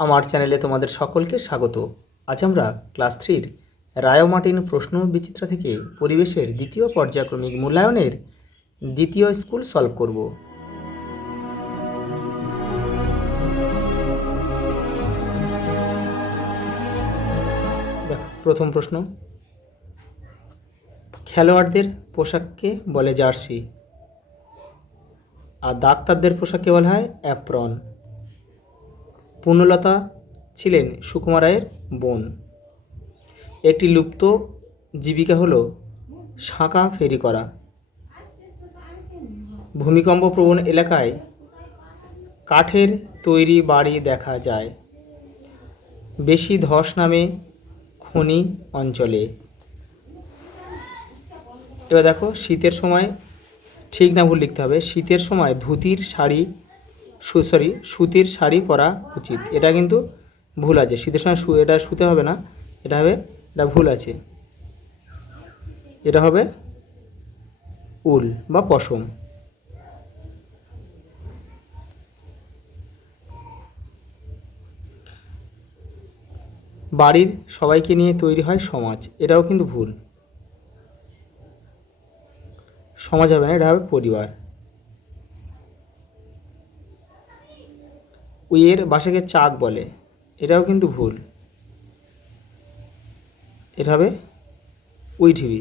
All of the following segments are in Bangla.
আমার চ্যানেলে তোমাদের সকলকে স্বাগত। আজ আমরা ক্লাস 3-র রায় মার্টিন প্রশ্ন বিচিত্রা থেকে পরিবেশের দ্বিতীয় পর্যায়ক্রমিক মূল্যায়নের দ্বিতীয় স্কুল সলভ করব। দেখো, প্রথম প্রশ্ন, খেলোয়াড়দের পোশাককে বলে জার্সি আর ডাক্তারদের পোশাককে বলা হয় অ্যাপ্রন। পূর্ণলতা ছিলেন সুকুমার রায়ের বোন। একটি লুপ্ত জীবিকা হলো শাঁখা ফেরি করা। ভূমিকম্প প্রবণ এলাকায় কাঠের তৈরি বাড়ি দেখা যায়। বেশি ধস নামে খনি অঞ্চলে। এবার দেখো, শীতের সময় ঠিক না ভুল লিখতে হবে। শীতের সময় সুতির শাড়ি পরা উচিত। এটা কিন্তু ভুল আছে। শীতের সময় এটা শুতে হবে না, এটা ভুল আছে। এটা হবে উল বা পশম। বাড়ির সবাইকে নিয়ে তৈরি হয় সমাজ। এটাও কিন্তু ভুল। সমাজ হবে না, এটা হবে পরিবার। উইয়ের বাসাকে চাক বলে। এটাও কিন্তু ভুল। এটা হবে উইঠিবি।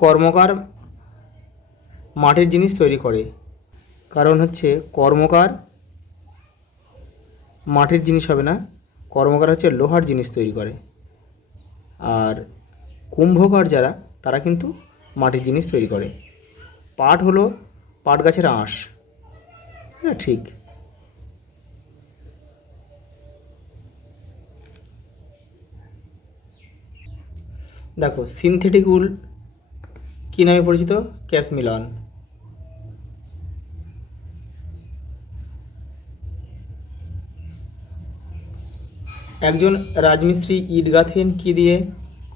কর্মকার মাটির জিনিস তৈরি করে। কারণ হচ্ছে কর্মকার মাটির জিনিস হবে না, কর্মকার হচ্ছে লোহার জিনিস তৈরি করে। আর কুম্ভকার যারা, তারা কিন্তু মাটির জিনিস তৈরি করে। পাট হলো পাট গাছের আঁশ। এটা ঠিক। দেখো, সিনথেটিক উল কী নামে পরিচিত? ক্যাশমিলন। একজন রাজমিস্ত্রি ইট গাঁথেন কি দিয়ে?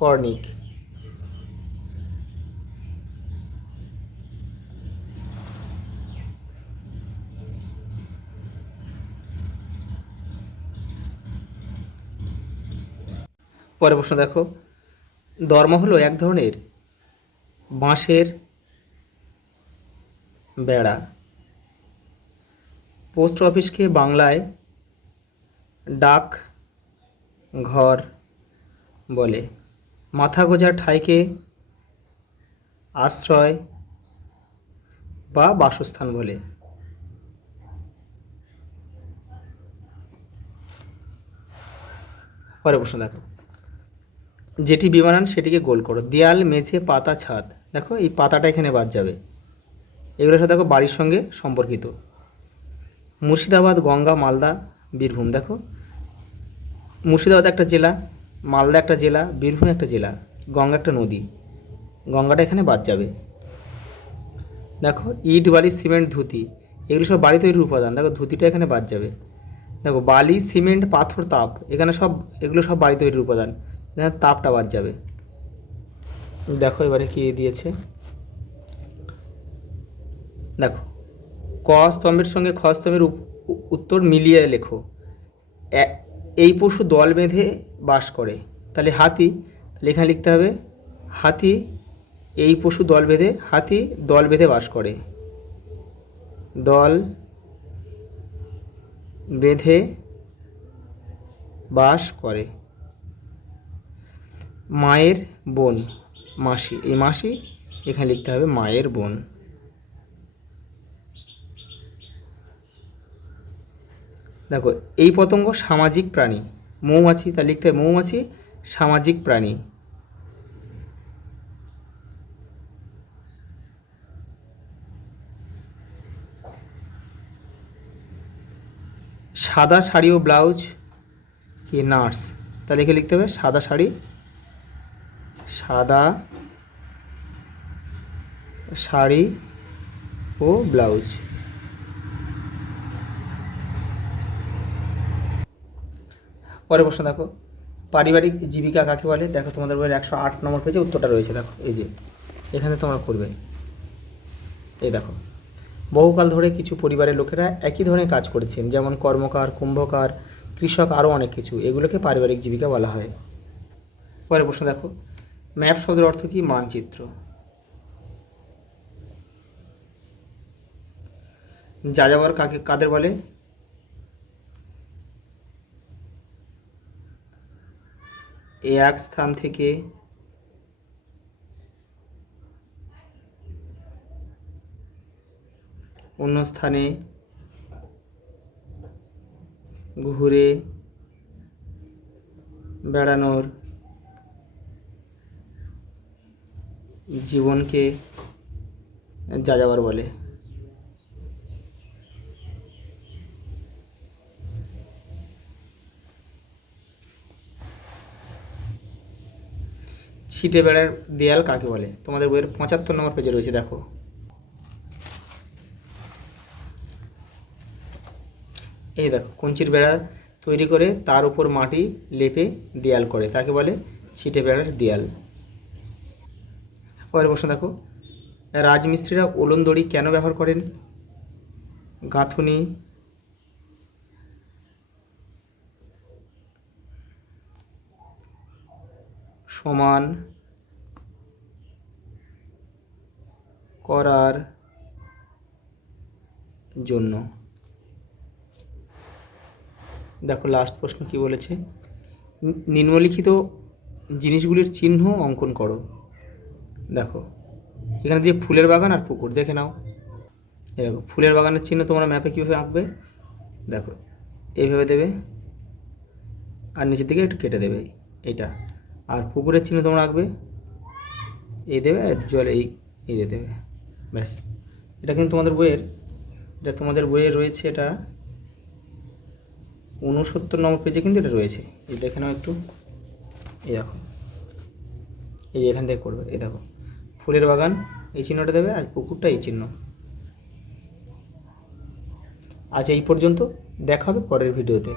কর্নিক। পরের প্রশ্ন দেখো, দরমা হলো এক ধরনের বাঁশের বেড়া। পোস্ট অফিসকে বাংলায় ডাক ঘর বলে। মাথা গোঁজার ঠাঁইকে আশ্রয় বা বাসস্থান বলে। পরের প্রশ্ন দেখো, যেটি বিমানান সেটিকে গোল করো। দেয়াল, মেঝে, পাতা, ছাদ। দেখো, এই পাতাটা এখানে বাদ যাবে। এগুলো সাথে দেখো বাড়ির সঙ্গে সম্পর্কিত। মুর্শিদাবাদ, গঙ্গা, মালদা, বীরভূম। দেখো, মুর্শিদাবাদ একটা জেলা, মালদা একটা জেলা, বীরভূম একটা জেলা, গঙ্গা একটা নদী। গঙ্গাটা এখানে বাদ যাবে। দেখো, ইট, বালি, সিমেন্ট, ধুতি, এগুলো সব বাড়ি তৈরির উপাদান। দেখো, ধুতিটা এখানে বাদ যাবে। দেখো, বালি, সিমেন্ট, পাথর, তাপ, এগুলো সব বাড়ি তৈরির উপাদান। এখানে তাপটা বাদ যাবে। দেখো এবারে কি দিয়েছে। দেখো, ক স্তম্ভের সঙ্গে খ স্তম্ভের উত্তর মিলিয়ে লেখো। এই পশু দল বেঁধে বাস করে। তাহলে হাতি, তাহলে এখানে লিখতে হবে হাতি। এই পশু হাতি দল বেঁধে বাস করে। দল বেঁধে বাস করে। মায়ের বোন, মাসি। এই মাসি এখানে লিখতে হবে মায়ের বোন। দেখো, এই পতঙ্গ সামাজিক প্রাণী। মৌমাছি, তা লিখতে হবে মৌমাছি সামাজিক প্রাণী। সাদা শাড়ি ও ব্লাউজ কি? নার্স। তাহলে এখানে লিখতে হবে সাদা শাড়ি ও ব্লাউজ। পরের প্রশ্ন দেখো, পারিবারিক জীবিকা কাকে বলে? দেখো, তোমাদের বইয়ের 108 নম্বর পেজে উত্তরটা রয়েছে। দেখো, এই যে এখানে তোমরা করবে। এই দেখো, বহুকাল ধরে কিছু পরিবারের লোকেরা একই ধরনের কাজ করেছেন, যেমন কর্মকার, কুম্ভকার, কৃষক, আরও অনেক কিছু। এগুলোকে পারিবারিক জীবিকা বলা হয়। পরের প্রশ্ন দেখো, ম্যাপ শব্দের অর্থ কি? মানচিত্র। যাযাবর কাদের বলে? এক স্থান থেকে অন্য স্থানে ঘুরে বেড়ানোর জীবনকে যাযাবর বলে। ছিটে বেড়ার দেয়াল কাকে বলে? তোমাদের বইয়ের 75 নম্বর পেজে রয়েছে, দেখো। এই দেখো, কঞ্চির বেড়া তৈরি করে তার উপর মাটি লেপে দেয়াল করে, তাকে বলে ছিটে বেড়ার দেয়াল। পরের প্রশ্ন দেখো, রাজমিস্ত্রিরা উলন দড়ি কেন ব্যবহার করেন? গাঁথুনি, সমান করার জন্য। দেখো লাস্ট প্রশ্ন কি বলেছে, নিম্নলিখিত জিনিসগুলির চিহ্ন অঙ্কন করো। দেখো এখানে দিয়ে ফুলের বাগান আর পুকুর, দেখে নাও। এই দেখো, ফুলের বাগানের চিহ্ন তোমরা ম্যাপে কীভাবে আঁকবে? দেখো এইভাবে দেবে, আর নিচের দিকে একটু কেটে দেবে এইটা। আর পুকুরের চিহ্ন তোমরা আঁকবে, এই দেবে, আর জল এই দিয়ে দেবে, ব্যাস। এটা কিন্তু তোমাদের বইয়ের, এটা তোমাদের বইয়ে রয়েছে, এটা 69 নম্বর পেজে কিন্তু এটা রয়েছে। এই দেখে নাও একটু, এই দেখো, এই এখান থেকে করবে। এই দেখো, ফুলের বাগান এই চিহ্নটা দেবে, আর পুকুরটা এই চিহ্ন। আজ এই পর্যন্ত, দেখা হবে পরের ভিডিওতে।